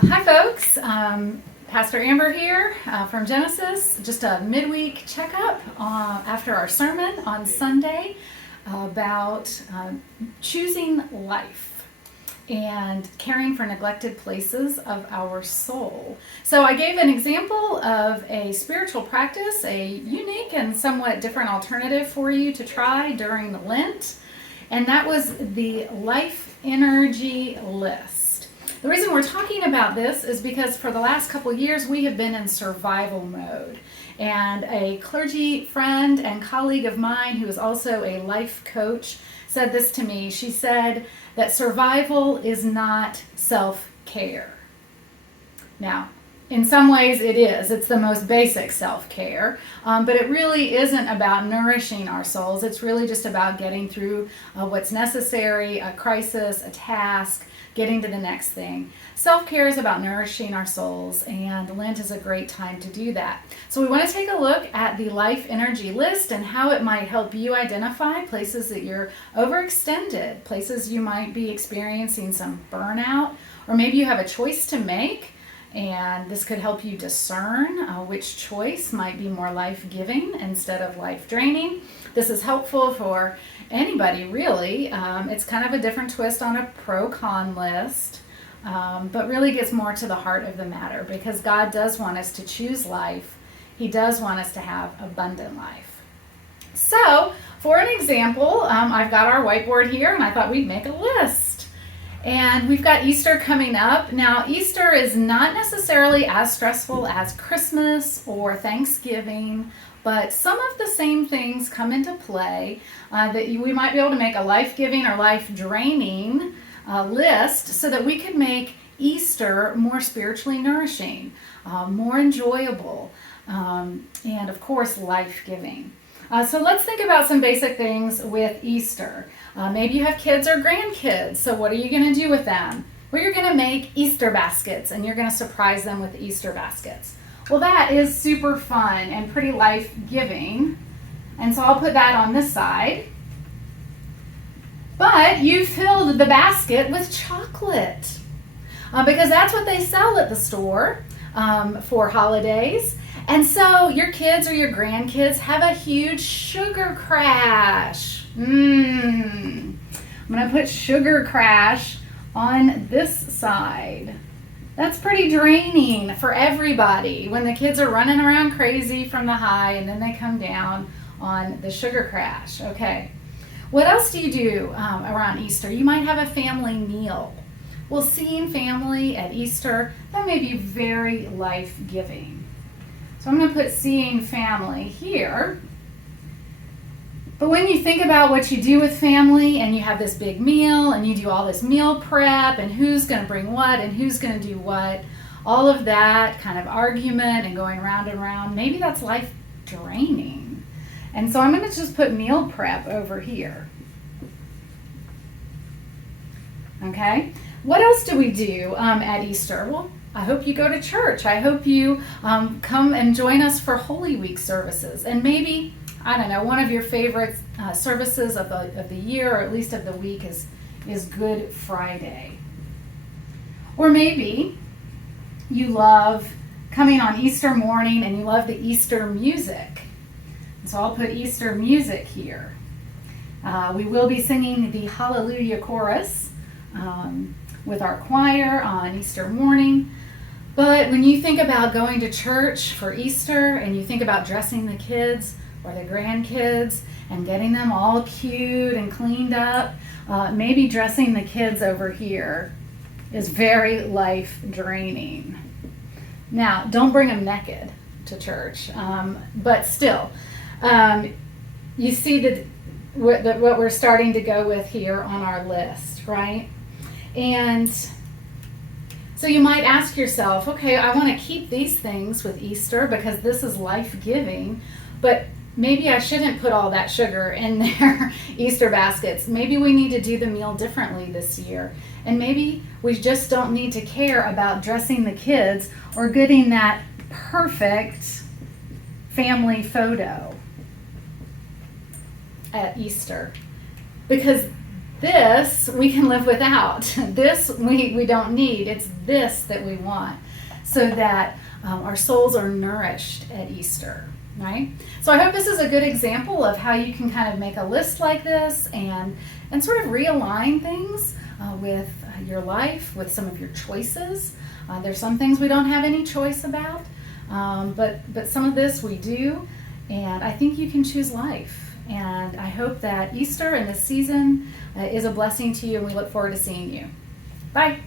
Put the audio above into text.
Hi folks, Pastor Amber here from Genesis. Just a midweek checkup after our sermon on Sunday about choosing life and caring for neglected places of our soul. So I gave an example of a spiritual practice, a unique and somewhat different alternative for you to try during Lent, and that was the Life Energy List. The reason we're talking about this is because for the last couple of years we have been in survival mode. And a clergy friend and colleague of mine who is also a life coach said this to me. She said that survival is not self-care. Now, in some ways it is. It's the most basic self-care, but it really isn't about nourishing our souls. It's really just about getting through what's necessary, a crisis, a task, getting to the next thing. Self-care is about nourishing our souls, and Lent is a great time to do that. So we want to take a look at the Life Energy List and how it might help you identify places that you're overextended, places you might be experiencing some burnout, or maybe you have a choice to make, and this could help you discern which choice might be more life-giving instead of life-draining. This is helpful for anybody, really. It's kind of a different twist on a pro-con list, but really gets more to the heart of the matter because God does want us to choose life. He does want us to have abundant life. So, for an example, I've got our whiteboard here, and I thought we'd make a list. And we've got Easter coming up. Now, Easter is not necessarily as stressful as Christmas or Thanksgiving, but some of the same things come into play that we might be able to make a life-giving or life-draining list so that we could make Easter more spiritually nourishing, more enjoyable, and of course, life-giving. So let's think about some basic things with Easter. Maybe you have kids or grandkids, so what are you going to do with them? Well, you're going to make Easter baskets, and you're going to surprise them with Easter baskets. Well, that is super fun and pretty life-giving, and so I'll put that on this side. But you filled the basket with chocolate because that's what they sell at the store for holidays. And so your kids or your grandkids have a huge sugar crash. I'm going to put sugar crash on this side. That's pretty draining for everybody when the kids are running around crazy from the high and then they come down on the sugar crash. Okay. What else do you do around Easter? You might have a family meal. Well, seeing family at Easter, that may be very life-giving. So I'm going to put seeing family here. But when you think about what you do with family and you have this big meal and you do all this meal prep and who's going to bring what and who's going to do what, all of that kind of argument and going round and round, maybe that's life draining. And so I'm going to just put meal prep over here. Okay? What else do we do at Easter? Well, I hope you go to church. I hope you come and join us for Holy Week services. And maybe, I don't know, one of your favorite services of the year, or at least of the week, is Good Friday. Or maybe you love coming on Easter morning and you love the Easter music. So I'll put Easter music here. We will be singing the Hallelujah chorus with our choir on Easter morning. But when you think about going to church for Easter and you think about dressing the kids or the grandkids and getting them all cute and cleaned up, maybe dressing the kids over here is very life draining. Now, don't bring them naked to church, but still, you see that what we're starting to go with here on our list, right? And so you might ask yourself, okay, I want to keep these things with Easter because this is life-giving, but maybe I shouldn't put all that sugar in their Easter baskets. Maybe we need to do the meal differently this year. And maybe we just don't need to care about dressing the kids or getting that perfect family photo at Easter. Because This we can live without. This we don't need. It's this that we want, so that our souls are nourished at Easter, right? So I hope this is a good example of how you can kind of make a list like this and sort of realign things with your life, with some of your choices. There's some things we don't have any choice about, but some of this we do, and I think you can choose life. And I hope that Easter and this season is a blessing to you, and we look forward to seeing you. Bye.